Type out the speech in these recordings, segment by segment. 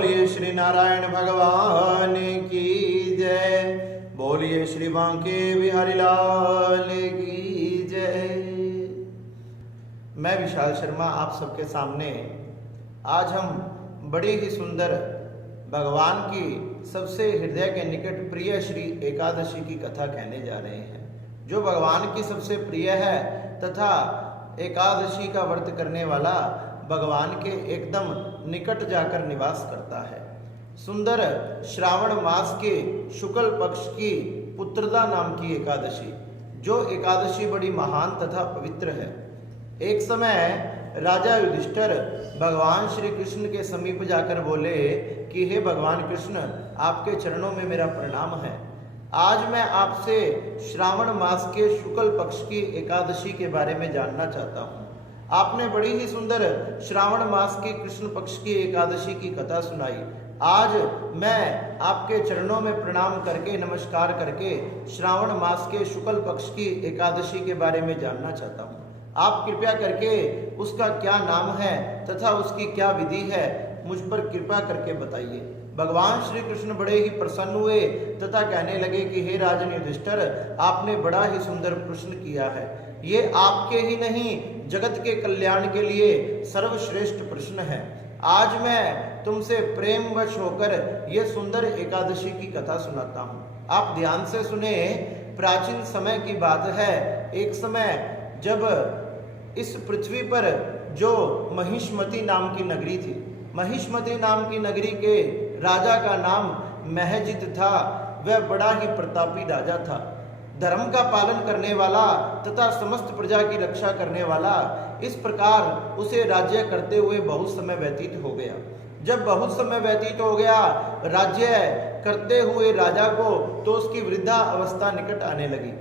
बोलिए श्री नारायण भगवान की जय। बोलिए श्री बांके बिहारी लाल की जय। मैं विशाल शर्मा आप सबके सामने आज हम बड़ी ही सुंदर भगवान की सबसे हृदय के निकट प्रिय श्री एकादशी की कथा कहने जा रहे हैं, जो भगवान की सबसे प्रिय है तथा एकादशी का व्रत करने वाला भगवान के एकदम निकट जाकर निवास करता है। सुंदर श्रावण मास के शुक्ल पक्ष की पुत्रदा नाम की एकादशी, जो एकादशी बड़ी महान तथा पवित्र है। एक समय राजा युधिष्ठिर भगवान श्री कृष्ण के समीप जाकर बोले कि हे भगवान कृष्ण, आपके चरणों में मेरा प्रणाम है। आज मैं आपसे श्रावण मास के शुक्ल पक्ष की एकादशी के बारे में जानना चाहता हूँ। आपने बड़ी ही सुंदर श्रावण मास की कृष्ण पक्ष की एकादशी की कथा सुनाई। आज मैं आपके चरणों में प्रणाम करके नमस्कार करके श्रावण मास के शुक्ल पक्ष की एकादशी के बारे में जानना चाहता हूँ। आप कृपया करके उसका क्या नाम है तथा उसकी क्या विधि है, मुझ पर कृपा करके बताइए। भगवान श्री कृष्ण बड़े ही प्रसन्न हुए तथा कहने लगे कि हे राजन युधिष्ठिर, आपने बड़ा ही सुंदर प्रश्न किया है। ये आपके ही नहीं, जगत के कल्याण के लिए सर्वश्रेष्ठ प्रश्न है। आज मैं तुमसे प्रेमवश होकर ये सुंदर एकादशी की कथा सुनाता हूँ। आप ध्यान से सुने। प्राचीन समय की बात है। एक समय जब इस पृथ्वी पर जो महिष्मती नाम की नगरी थी, महिष्मती नाम की नगरी के राजा का नाम महजित था। वह बड़ा ही प्रतापी राजा था, धर्म का पालन करने वाला तथा समस्त प्रजा की रक्षा करने वाला। इस प्रकार उसे राज्य करते हुए बहुत समय व्यतीत हो गया। जब बहुत समय व्यतीत हो गया राज्य करते हुए राजा को, तो उसकी वृद्धा अवस्था निकट आने लगी।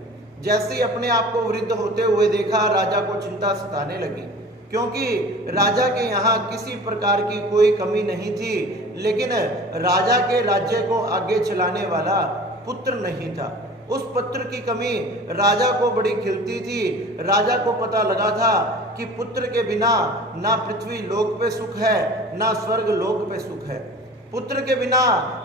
जैसे ही अपने आप को वृद्ध होते हुए देखा, राजा को चिंता सताने लगी, क्योंकि राजा के यहाँ किसी प्रकार की कोई कमी नहीं थी, लेकिन राजा के राज्य को आगे चलाने वाला पुत्र नहीं था। उस पुत्र की कमी राजा को बड़ी खिलती थी। राजा को पता लगा था कि पुत्र के बिना ना पृथ्वी लोक पे सुख है, ना स्वर्ग लोक पे सुख है। पुत्र के बिना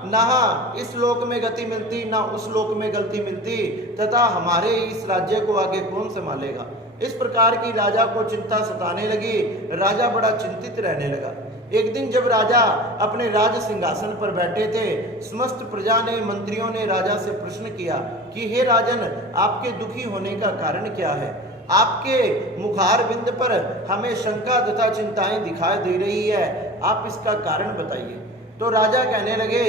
ना इस लोक में गति मिलती, ना उस लोक में गति मिलती, तथा हमारे इस राज्य को आगे कौन संभालेगा। इस प्रकार की राजा को चिंता सताने लगी। राजा बड़ा चिंतित रहने लगा। एक दिन जब राजा अपने राज सिंहासन पर बैठे थे, समस्त प्रजा ने, मंत्रियों ने राजा से प्रश्न किया कि हे राजन, आपके दुखी होने का कारण क्या है? आपके मुखार बिंद पर हमें शंका तथा चिंताएं दिखाई दे रही है, आप इसका कारण बताइए। तो राजा कहने लगे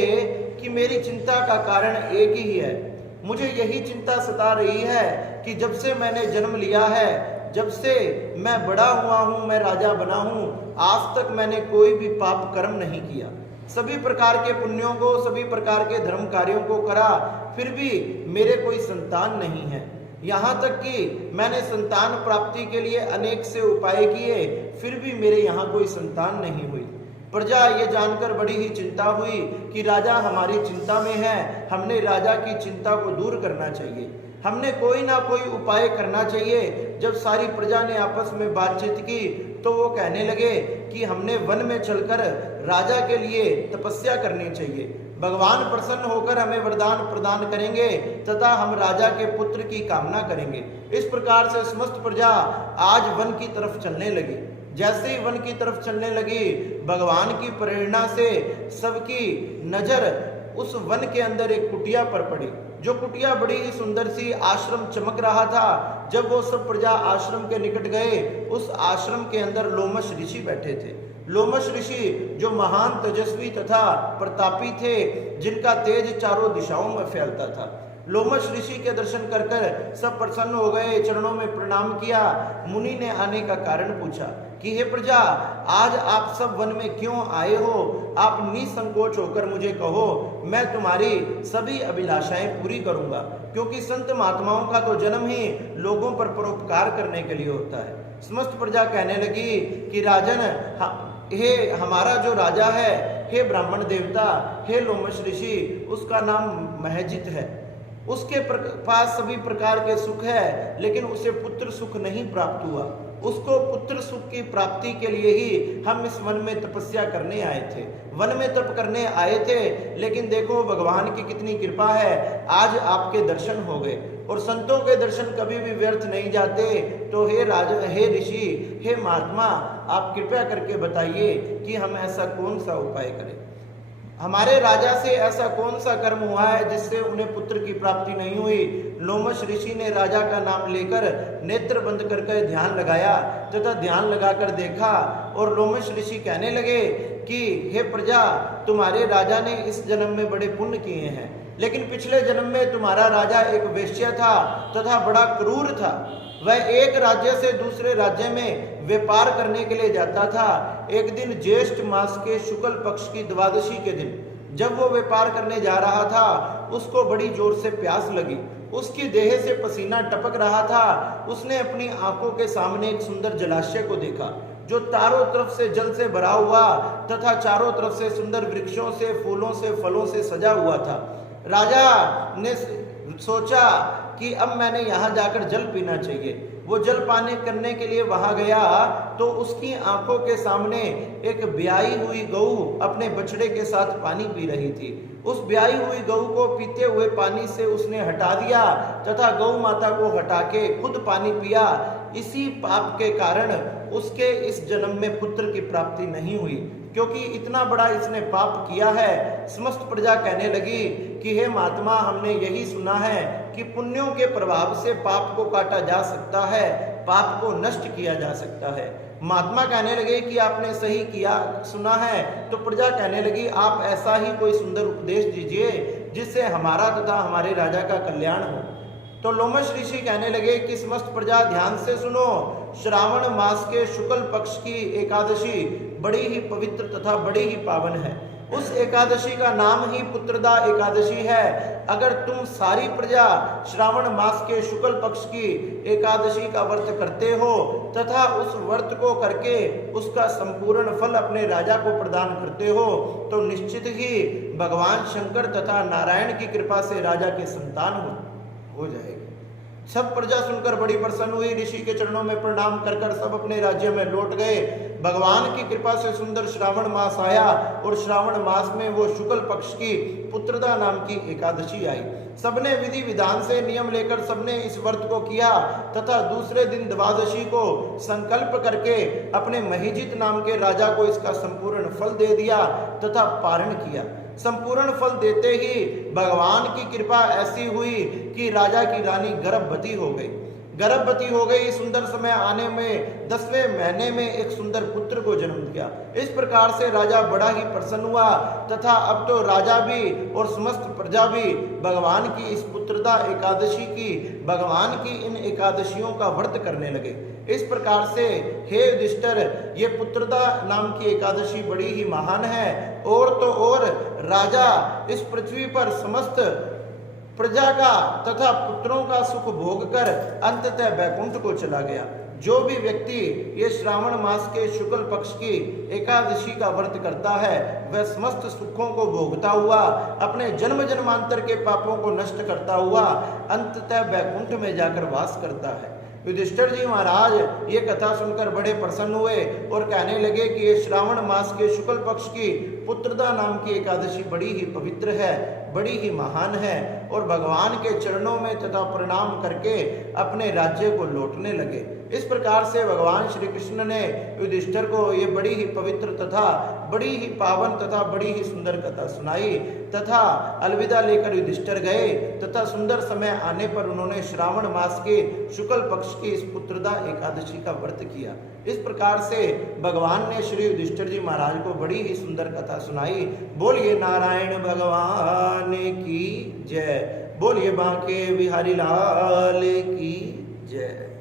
कि मेरी चिंता का कारण एक ही है। मुझे यही चिंता सता रही है कि जब से मैंने जन्म लिया है, जब से मैं बड़ा हुआ हूं, मैं राजा बना हूं, आज तक मैंने कोई भी पाप कर्म नहीं किया। सभी प्रकार के पुण्यों को, सभी प्रकार के धर्म कार्यों को करा, फिर भी मेरे कोई संतान नहीं है। यहाँ तक कि मैंने संतान प्राप्ति के लिए अनेक से उपाय किए, फिर भी मेरे यहाँ कोई संतान नहीं हुई। प्रजा ये जानकर बड़ी ही चिंता हुई कि राजा हमारी चिंता में है, हमने राजा की चिंता को दूर करना चाहिए, हमने कोई ना कोई उपाय करना चाहिए। जब सारी प्रजा ने आपस में बातचीत की, तो वो कहने लगे कि हमने वन में चलकर राजा के लिए तपस्या करनी चाहिए। भगवान प्रसन्न होकर हमें वरदान प्रदान करेंगे तथा हम राजा के पुत्र की कामना करेंगे। इस प्रकार से समस्त प्रजा आज वन की तरफ चलने लगी। जैसे ही वन की तरफ चलने लगी, भगवान की प्रेरणा से सबकी नजर उस वन के अंदर एक कुटिया पर पड़ी, जो कुटिया बड़ी ही सुंदर सी आश्रम चमक रहा था। जब वो सब प्रजा आश्रम के निकट गए, उस आश्रम के अंदर लोमश ऋषि बैठे थे। लोमश ऋषि जो महान तेजस्वी तथा प्रतापी थे, जिनका तेज चारों दिशाओं में फैलता था। लोमश ऋषि के दर्शन कर कर सब प्रसन्न हो गए, चरणों में प्रणाम किया। मुनि ने आने का कारण पूछा कि हे प्रजा, आज आप सब वन में क्यों आए हो? आप निसंकोच होकर मुझे कहो, मैं तुम्हारी सभी अभिलाषाएं पूरी करूंगा, क्योंकि संत महात्माओं का तो जन्म ही लोगों पर परोपकार करने के लिए होता है। समस्त प्रजा कहने लगी कि राजन, हे हमारा जो राजा है, हे ब्राह्मण देवता, हे लोमश ऋषि, उसका नाम महजित है। उसके पास सभी प्रकार के सुख है, लेकिन उसे पुत्र सुख नहीं प्राप्त हुआ। उसको पुत्र सुख की प्राप्ति के लिए ही हम इस वन में तपस्या करने आए थे, वन में तप करने आए थे। लेकिन देखो भगवान की कितनी कृपा है, आज आपके दर्शन हो गए। और संतों के दर्शन कभी भी व्यर्थ नहीं जाते। तो हे राजा, हे ऋषि, हे महात्मा, आप कृपया करके बताइए कि हम ऐसा कौन सा उपाय करें। हमारे राजा से ऐसा कौन सा कर्म हुआ है जिससे उन्हें पुत्र की प्राप्ति नहीं हुई। लोमश ऋषि ने राजा का नाम लेकर नेत्र बंद करके ध्यान लगाया तथा ध्यान लगाकर देखा, और लोमश ऋषि कहने लगे कि हे प्रजा, तुम्हारे राजा ने इस जन्म में बड़े पुण्य किए हैं, लेकिन पिछले जन्म में तुम्हारा राजा एक वेश्या था तथा बड़ा क्रूर था। वह एक राज्य से दूसरे राज्य में व्यापार करने के लिए जाता था। एक दिन ज्येष्ठ मास के शुक्ल पक्ष की द्वादशी के दिन जब वो व्यापार करने जा रहा था, उसको बड़ी जोर से प्यास लगी। उसकी देह से पसीना टपक रहा था। उसने अपनी आंखों के सामने एक सुंदर जलाशय को देखा जो चारों तरफ से जल से भरा हुआ तथा चारों तरफ से सुंदर वृक्षों से, फूलों से, फलों से सजा हुआ था। राजा ने सोचा कि अब मैंने यहाँ जाकर जल पीना चाहिए। वो जल पाने करने के लिए वहां गया तो उसकी आंखों के सामने एक ब्याई हुई गऊ अपने बछड़े के साथ पानी पी रही थी। उस ब्याई हुई गऊ को पीते हुए पानी से उसने हटा दिया तथा गौ माता को हटा के खुद पानी पिया। इसी पाप के कारण उसके इस जन्म में पुत्र की प्राप्ति नहीं हुई, क्योंकि इतना बड़ा इसने पाप किया है। समस्त प्रजा कहने लगी कि हे महात्मा, हमने यही सुना है कि पुण्यों के प्रभाव से पाप को काटा जा सकता है, पाप को नष्ट किया जा सकता है। महात्मा कहने लगे कि आपने सही किया सुना है। तो प्रजा कहने लगी, आप ऐसा ही कोई सुंदर उपदेश दीजिए जिससे हमारा तथा हमारे राजा का कल्याण हो। तो लोमश ऋषि कहने लगे कि समस्त प्रजा ध्यान से सुनो। श्रावण मास के शुक्ल पक्ष की एकादशी बड़ी ही पवित्र तथा बड़ी ही पावन है। उस एकादशी का नाम ही पुत्रदा एकादशी है। अगर तुम सारी प्रजा श्रावण मास के शुक्ल पक्ष की एकादशी का व्रत करते हो तथा उस व्रत को करके उसका संपूर्ण फल अपने राजा को प्रदान करते हो, तो निश्चित ही भगवान शंकर तथा नारायण की कृपा से राजा के संतान हो जाएगी। सब प्रजा सुनकर बड़ी प्रसन्न हुई। ऋषि के चरणों में प्रणाम कर कर सब अपने राज्य में लौट गए। भगवान की कृपा से सुंदर श्रावण मास आया और श्रावण मास में वो शुक्ल पक्ष की पुत्रदा नाम की एकादशी आई। सबने विधि विधान से नियम लेकर सबने इस व्रत को किया तथा दूसरे दिन द्वादशी को संकल्प करके अपने महिजित नाम के राजा को इसका संपूर्ण फल दे दिया तथा पारण किया। संपूर्ण फल देते ही भगवान की कृपा ऐसी हुई कि राजा की रानी गर्भवती हो गई। गर्भवती हो गई। सुंदर समय आने में 10वें महीने में एक सुंदर पुत्र को जन्म दिया। इस प्रकार से राजा बड़ा ही प्रसन्न हुआ तथा अब तो राजा भी और समस्त प्रजा भी भगवान की इस पुत्रदा एकादशी की, भगवान की इन एकादशियों का व्रत करने लगे। इस प्रकार से हे युधिष्ठिर, ये पुत्रदा नाम की एकादशी बड़ी ही महान है। और तो और राजा इस पृथ्वी पर समस्त प्रजा का तथा पुत्रों का सुख भोग कर अंततः वैकुंठ को चला गया। जो भी व्यक्ति ये श्रावण मास के शुक्ल पक्ष की एकादशी का व्रत करता है वह समस्त सुखों को भोगता हुआ अपने जन्म जन्मांतर के पापों को नष्ट करता हुआ अंततः वैकुंठ में जाकर वास करता है। युधिष्ठिर जी महाराज ये कथा सुनकर बड़े प्रसन्न हुए और कहने लगे कि ये श्रावण मास के शुक्ल पक्ष की पुत्रदा नाम की एकादशी बड़ी ही पवित्र है, बड़ी ही महान है। और भगवान के चरणों में तथा प्रणाम करके अपने राज्य को लौटने लगे। इस प्रकार से भगवान श्री कृष्ण ने युधिष्ठिर को ये बड़ी ही पवित्र तथा बड़ी ही पावन तथा बड़ी ही सुंदर कथा सुनाई तथा अलविदा लेकर युधिष्ठिर गए तथा सुंदर समय आने पर उन्होंने श्रावण मास के शुक्ल पक्ष की इस पुत्रदा एकादशी का व्रत किया। इस प्रकार से भगवान ने श्री युधिष्ठिर जी महाराज को बड़ी ही सुंदर कथा सुनाई। बोलिए नारायण भगवान की जय, बोलिए बांके बिहारी लाल की जय।